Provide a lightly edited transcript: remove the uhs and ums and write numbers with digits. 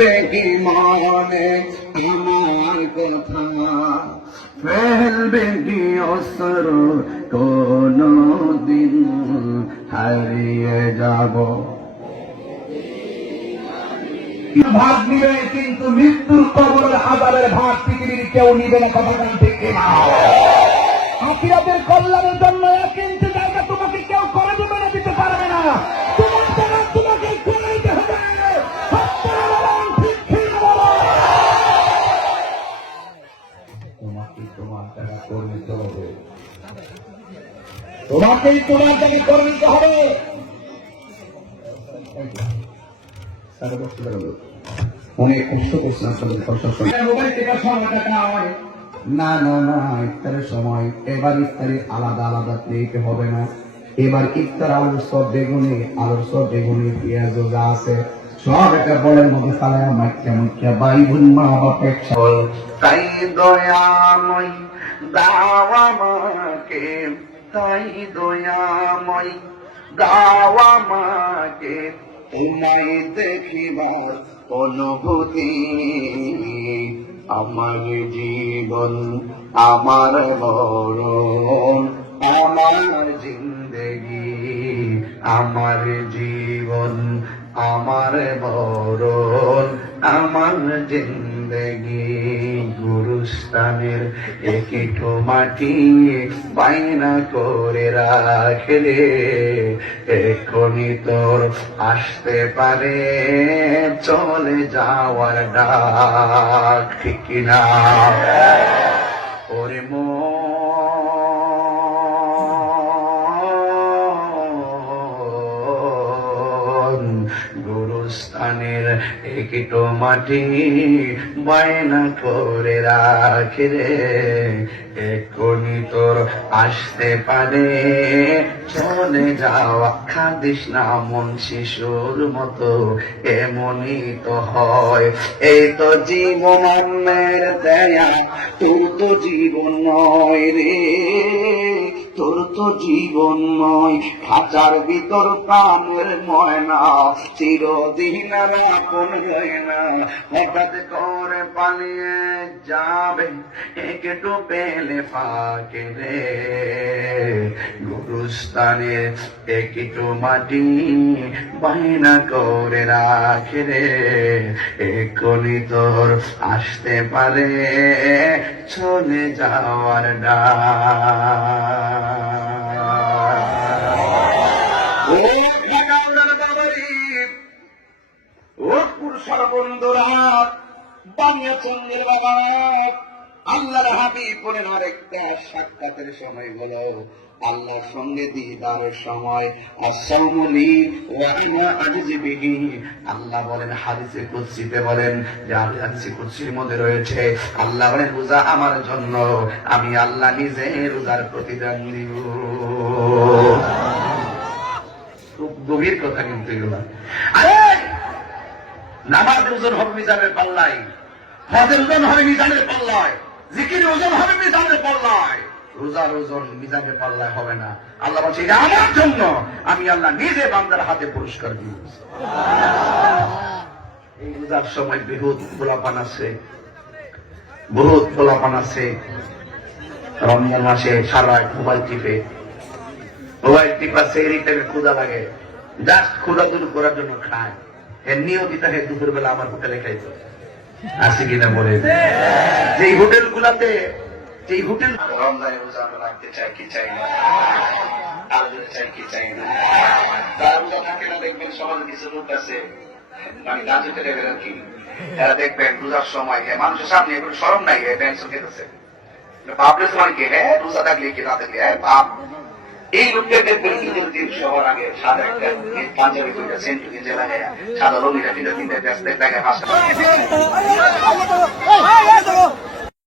দেখি মনে আমার কথা ফেলবে কি অসর কোনো দিন হারিয়ে যাব ভাগ নিবে কিন্তু মৃত্যুর কবরের আযাবের ভাগ পৃথিবীর কেউ নিবে না কথাটা ঠিক না আখিরাতের কল্যাণের জন্য এক ইঞ্চি জায়গা তোমাকে কেউ করে দেবে না দিতে পারবে না তোমার জায়গা তোমাকে করে দিতে হবে তোমাকেই তোমার জায়গা করে নিতে হবে তোমাকেই তোমার জায়গা করে নিতে হবে অনেক কষ্ট করছেন আপনাদের মোবাইল টেকার সময়টা হয় না না না ইফতারের সময় এবার ইফতারি আলাদা আলাদা দিতে হবে না এবার ইফতার আলুর সব বেগুনি আলুর সব বেগুনি পেঁয়াজ যা আছে সব একটা বলের মধ্যে ফালায় মাইকা মাইকা ভাই বোন মা বাপের তাই দয়াময় দাওয়া মাকে তাই দয়াময় দাওয়া মাকে তোমায় দেখিবার অনুভূতি আমার জীবন আমার মরণ আমার জিন্দেগি আমার জীবন আমার মরণ আমার জিন্দেগি গুরুস্থানের একটু মাটি বাইনা করে রাখলে এখনই তোর আসতে পারে চলে যাওয়ার ডাক ঠিক কিনা ওরে গুরুস্থানের একটু মাটি বায়না করে রাখে রে এখনই তোর আসতে পারে চলে যাওয়া খাদিস না মন শিশুর মতো এমনই তো হয় এই তো জীবন অন্যের দেয়া তোর তো জীবন নয় রে তোর তো জীবন নয় খাঁচার ভিতর প্রাণের ময়না চিরদিন আপন হয় না হঠাৎ করে পালিয়ে যাবে একটু পেলে ফাঁকে রে গুরুস্থানে একটু মাটি বায়না করে রাখে রে এখনই তোর আসতে পারে চলে যাওয়ার বন্ধুরা বানিয়াচন্দ্রের বাবা আল্লাহর হাবিব বলেন আরেকটা সাক্ষাতের সময় হলো আল্লাহর সঙ্গে দিদারের সময় আসামুলি ওয়া আনা আজজি বিহি আল্লাহ বলেন হাদিসে কুদসিতে বলেন যে হাদিসে কুদসির মধ্যে রয়েছে আল্লাহ বলেন রোজা আমার জন্য আমি আল্লাহ নিজে রোজার প্রতিদান দিব খুব গভীর কথা কিন্তু এগুলো আরে নামাজের ওজন হবে মিজানের পাল্লায় হজের ওজন হবে মিজানের পাল্লায় জিকির ওজন হবে মিজানের পাল্লায় রোজার ওজন মিজানের পাল্লায় হবে না আল্লাহ বলছে এটা আমার জন্য আমি আল্লাহ নিজে বান্দার হাতে পুরস্কার দিব এই রোজার সময় বহুত পোলাপান আছে বহুত পোলাপান আছে রমজান মাসে সারা মোবাইল টিপা সেই টাইমে ক্ষুধা লাগে জাস্ট ক্ষুধা দূর করার জন্য খায় এর নিয়মিত দুপুর বেলা আমার হোটেলে খাইতো আসি কিনা বলে যে হোটেল গুলাতে এই হোটেল রমজানে রোজা আমরা রাখতে চাই কি চাই না আলোচনা চাই কি চাই না তারা রোজা থাকে না দেখবেন সমাজে কিছু লোক আছে মানে রাজনীতি লেভেল আর কি এরা দেখবেন রোজার সময় মানুষের সামনে এগুলো সরম নাই ব্যাংক খেতেছে ভাবলেছে মানে কি হ্যাঁ রোজা থাকলে কি না থাকলে ভাব এই লোকদের দেখবেন ঈদের দিন সবার আগে সাদা একটা পাঞ্জাবি দুইটা সেন্টু কিনতে লাগে সাদা রঙিটা কিনতে ব্যস্ত দেখে